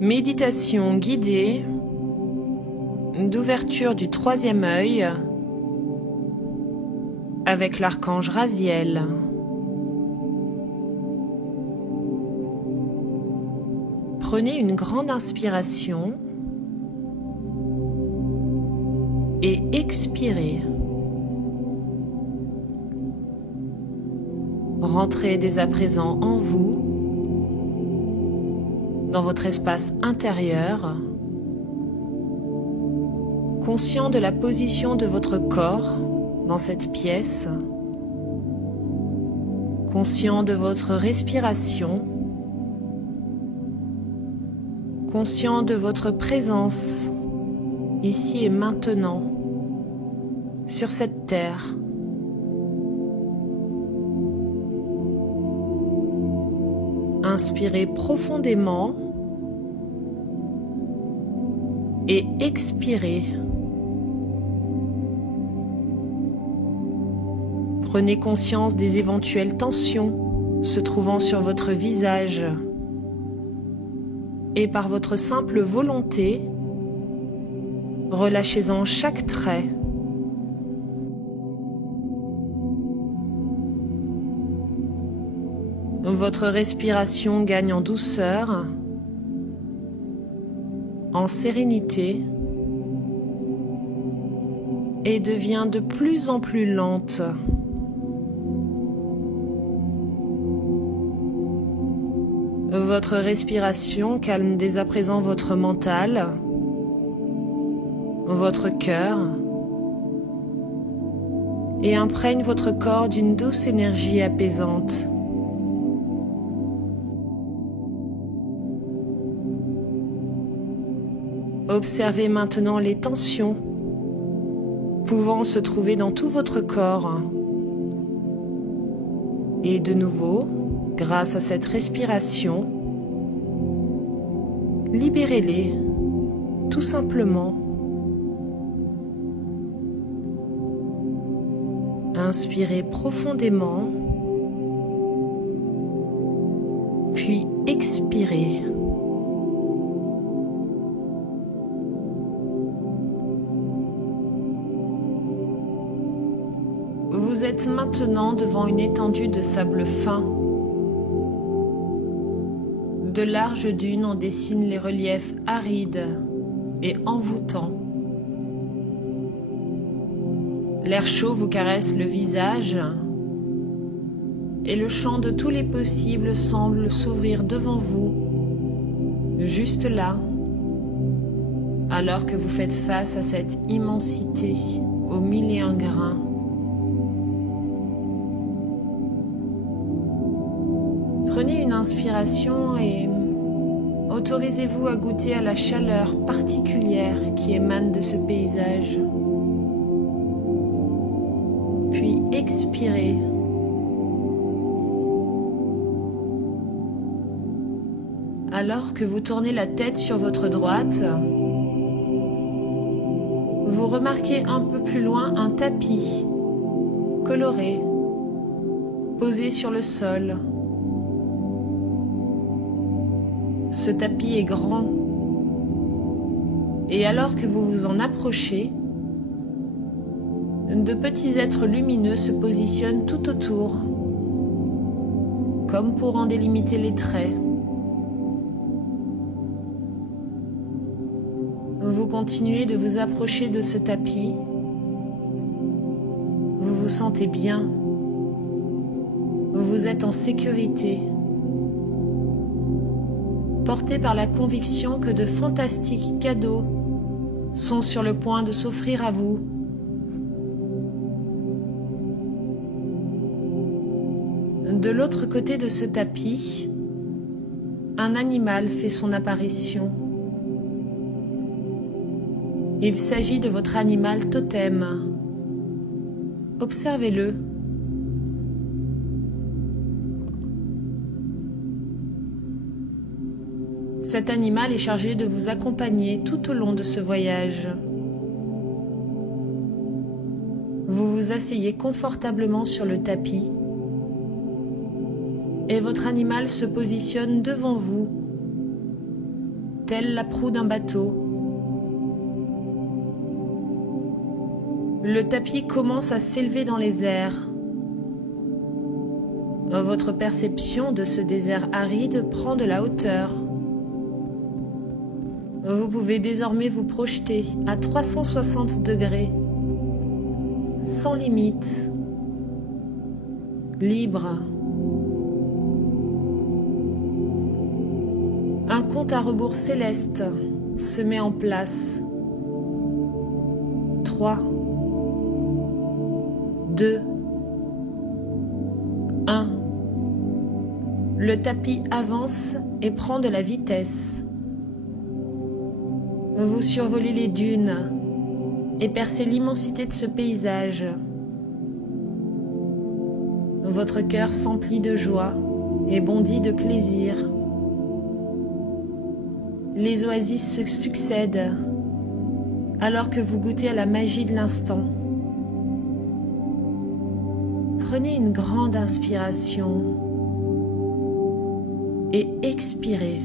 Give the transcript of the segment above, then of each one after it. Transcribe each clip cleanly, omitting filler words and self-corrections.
Méditation guidée d'ouverture du troisième œil avec l'archange Raziel. Prenez une grande inspiration et expirez. Rentrez dès à présent en vous, dans votre espace intérieur, conscient de la position de votre corps dans cette pièce, conscient de votre respiration, conscient de votre présence ici et maintenant sur cette terre. Inspirez profondément et expirez. Prenez conscience des éventuelles tensions se trouvant sur votre visage et par votre simple volonté, relâchez-en chaque trait. Votre respiration gagne en douceur, en sérénité et devient de plus en plus lente. Votre respiration calme dès à présent votre mental, votre cœur et imprègne votre corps d'une douce énergie apaisante. Observez maintenant les tensions pouvant se trouver dans tout votre corps. Et de nouveau, grâce à cette respiration, libérez-les tout simplement. Inspirez profondément, puis expirez. Vous êtes maintenant devant une étendue de sable fin. De larges dunes en dessinent les reliefs arides et envoûtants. L'air chaud vous caresse le visage et le champ de tous les possibles semble s'ouvrir devant vous, juste là, alors que vous faites face à cette immensité aux mille et un grains. Prenez une inspiration et autorisez-vous à goûter à la chaleur particulière qui émane de ce paysage. Puis expirez. Alors que vous tournez la tête sur votre droite, vous remarquez un peu plus loin un tapis coloré posé sur le sol. Ce tapis est grand et alors que vous vous en approchez, de petits êtres lumineux se positionnent tout autour, comme pour en délimiter les traits. Vous continuez de vous approcher de ce tapis. Vous vous sentez bien. Vous êtes en sécurité. Porté par la conviction que de fantastiques cadeaux sont sur le point de s'offrir à vous. De l'autre côté de ce tapis, un animal fait son apparition. Il s'agit de votre animal totem. Observez-le. Cet animal est chargé de vous accompagner tout au long de ce voyage. Vous vous asseyez confortablement sur le tapis et votre animal se positionne devant vous, telle la proue d'un bateau. Le tapis commence à s'élever dans les airs. Votre perception de ce désert aride prend de la hauteur. Vous pouvez désormais vous projeter à 360 degrés, sans limite, libre. Un compte à rebours céleste se met en place. 3, 2, 1. Le tapis avance et prend de la vitesse. Vous survolez les dunes et percez l'immensité de ce paysage. Votre cœur s'emplit de joie et bondit de plaisir. Les oasis se succèdent alors que vous goûtez à la magie de l'instant. Prenez une grande inspiration et expirez.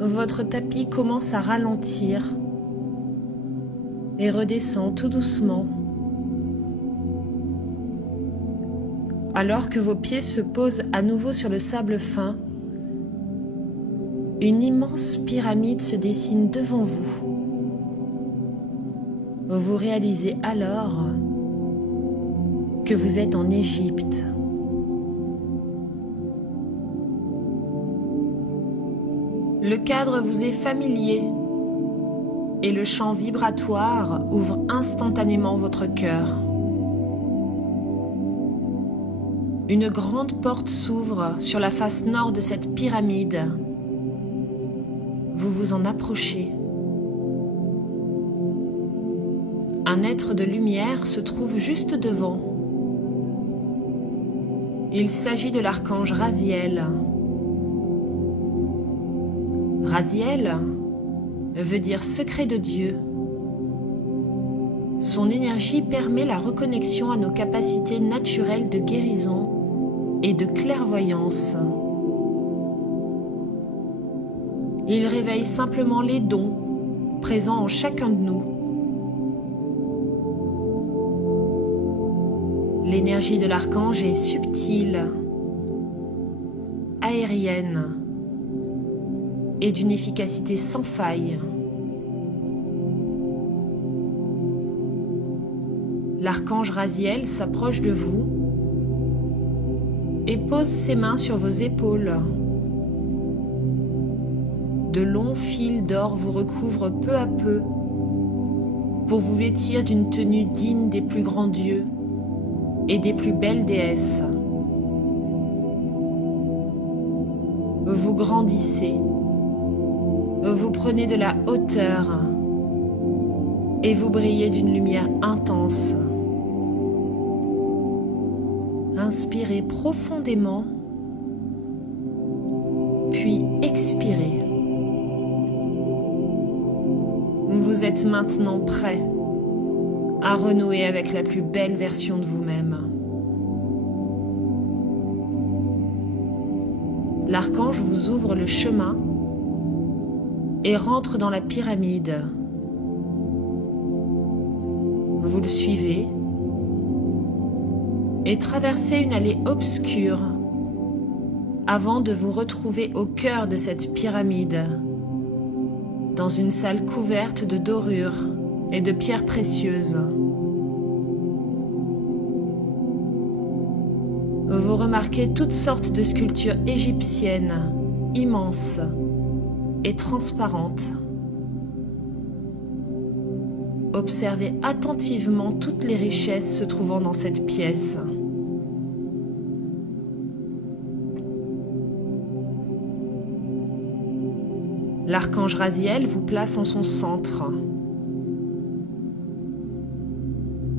Votre tapis commence à ralentir et redescend tout doucement. Alors que vos pieds se posent à nouveau sur le sable fin, une immense pyramide se dessine devant vous. Vous réalisez alors que vous êtes en Égypte. Le cadre vous est familier et le champ vibratoire ouvre instantanément votre cœur. Une grande porte s'ouvre sur la face nord de cette pyramide. Vous vous en approchez. Un être de lumière se trouve juste devant. Il s'agit de l'archange Raziel. Raziel veut dire secret de Dieu. Son énergie permet la reconnexion à nos capacités naturelles de guérison et de clairvoyance. Il réveille simplement les dons présents en chacun de nous. L'énergie de l'archange est subtile, aérienne et d'une efficacité sans faille. L'archange Raziel s'approche de vous et pose ses mains sur vos épaules. De longs fils d'or vous recouvrent peu à peu pour vous vêtir d'une tenue digne des plus grands dieux et des plus belles déesses. Vous grandissez, vous prenez de la hauteur et vous brillez d'une lumière intense. Inspirez profondément, puis expirez. Vous êtes maintenant prêt à renouer avec la plus belle version de vous-même. L'archange vous ouvre le chemin et rentre dans la pyramide. Vous le suivez et traversez une allée obscure avant de vous retrouver au cœur de cette pyramide, dans une salle couverte de dorures et de pierres précieuses. Vous remarquez toutes sortes de sculptures égyptiennes, immenses et transparentes. Observez attentivement toutes les richesses se trouvant dans cette pièce. L'archange Raziel vous place en son centre.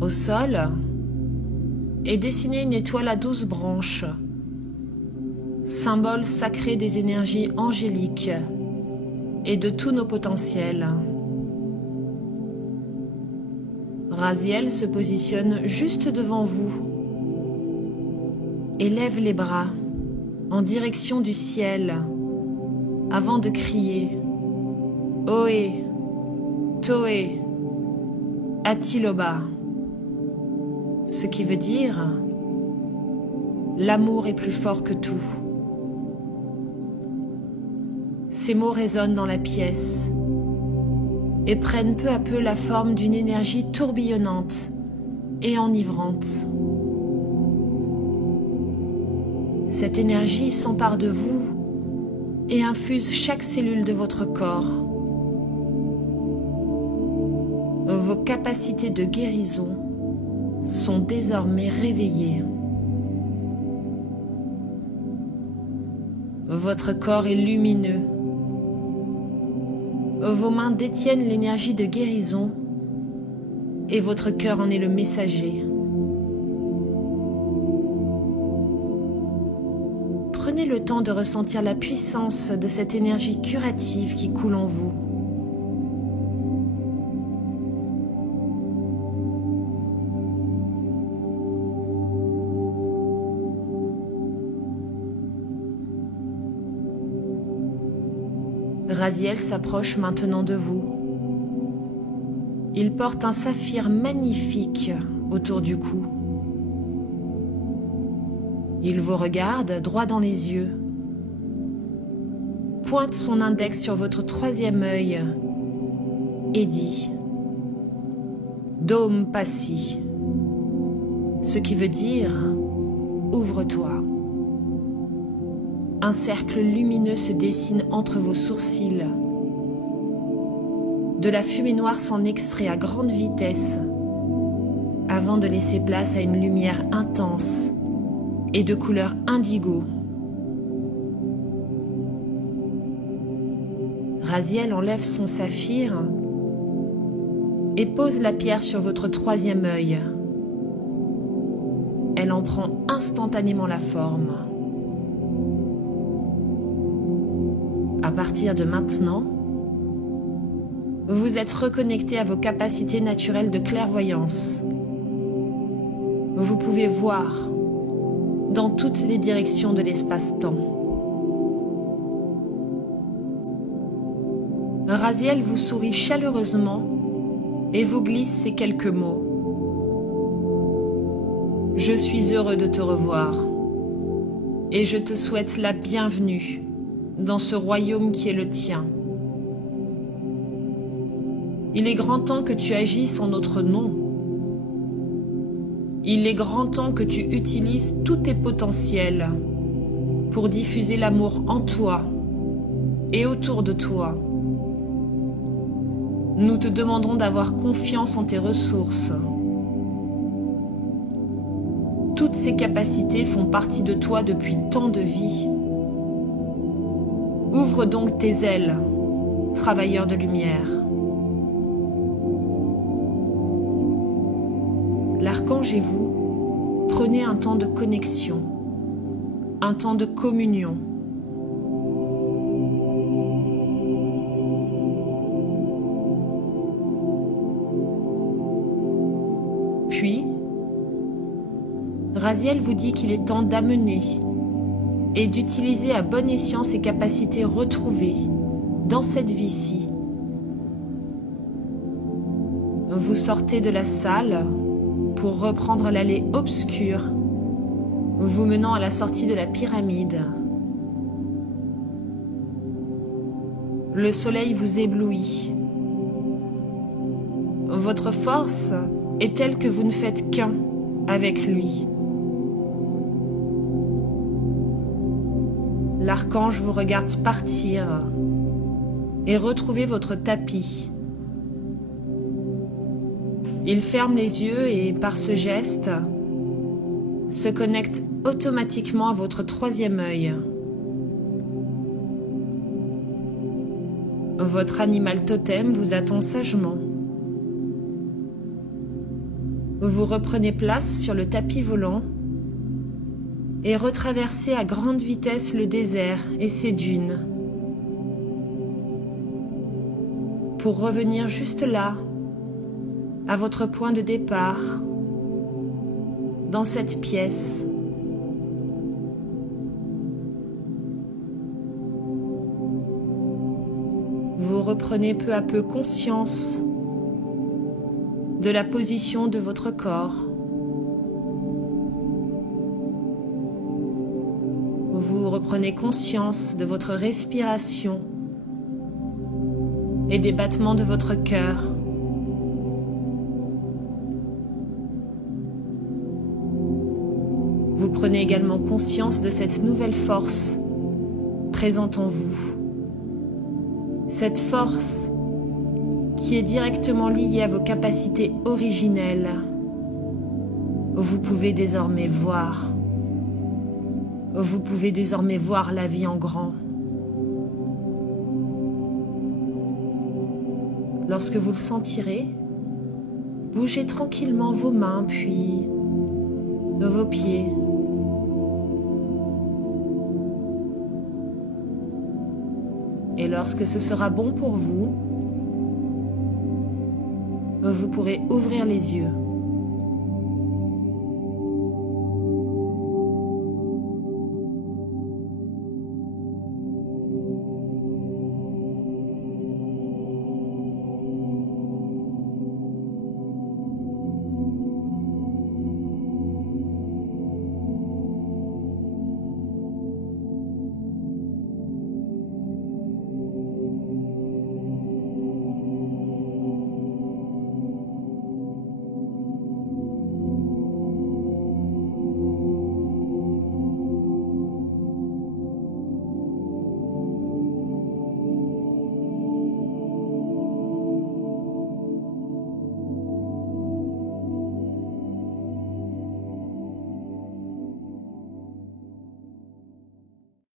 Au sol est dessinée une étoile à 12 branches, symbole sacré des énergies angéliques et de tous nos potentiels. Raziel se positionne juste devant vous et lève les bras en direction du ciel avant de crier « Ohé, Toé, Atiloba », ce qui veut dire « L'amour est plus fort que tout ». Ces mots résonnent dans la pièce et prennent peu à peu la forme d'une énergie tourbillonnante et enivrante. Cette énergie s'empare de vous et infuse chaque cellule de votre corps. Vos capacités de guérison sont désormais réveillées. Votre corps est lumineux. Vos mains détiennent l'énergie de guérison et votre cœur en est le messager. Prenez le temps de ressentir la puissance de cette énergie curative qui coule en vous. Raziel s'approche maintenant de vous. Il porte un saphir magnifique autour du cou. Il vous regarde droit dans les yeux, pointe son index sur votre troisième œil et dit « Dom Passi », ce qui veut dire « Ouvre-toi ». Un cercle lumineux se dessine entre vos sourcils. De la fumée noire s'en extrait à grande vitesse avant de laisser place à une lumière intense et de couleur indigo. Raziel enlève son saphir et pose la pierre sur votre troisième œil. Elle en prend instantanément la forme. À partir de maintenant, vous êtes reconnecté à vos capacités naturelles de clairvoyance. Vous pouvez voir dans toutes les directions de l'espace-temps. Raziel vous sourit chaleureusement et vous glisse ces quelques mots. « Je suis heureux de te revoir et je te souhaite la bienvenue dans ce royaume qui est le tien. Il est grand temps que tu agisses en notre nom. Il est grand temps que tu utilises tous tes potentiels pour diffuser l'amour en toi et autour de toi. Nous te demanderons d'avoir confiance en tes ressources. Toutes ces capacités font partie de toi depuis tant de vies. Ouvre donc tes ailes, travailleur de lumière. L'archange et vous, prenez un temps de connexion, un temps de communion. Puis, Raziel vous dit qu'il est temps d'amener et d'utiliser à bon escient ses capacités retrouvées dans cette vie-ci. Vous sortez de la salle pour reprendre l'allée obscure vous menant à la sortie de la pyramide. Le soleil vous éblouit. Votre force est telle que vous ne faites qu'un avec lui. L'archange vous regarde partir et retrouver votre tapis. Il ferme les yeux et, par ce geste, se connecte automatiquement à votre troisième œil. Votre animal totem vous attend sagement. Vous reprenez place sur le tapis volant et retraversez à grande vitesse le désert et ses dunes pour revenir juste là, à votre point de départ, dans cette pièce. reprenez peu à peu conscience de la position de votre corps. Vous reprenez conscience de votre respiration et des battements de votre cœur. Vous prenez également conscience de cette nouvelle force présente en vous. Cette force qui est directement liée à vos capacités originelles. Vous pouvez désormais voir. Vous pouvez désormais voir la vie en grand. Lorsque vous le sentirez, bougez tranquillement vos mains puis vos pieds. Et lorsque ce sera bon pour vous, vous pourrez ouvrir les yeux.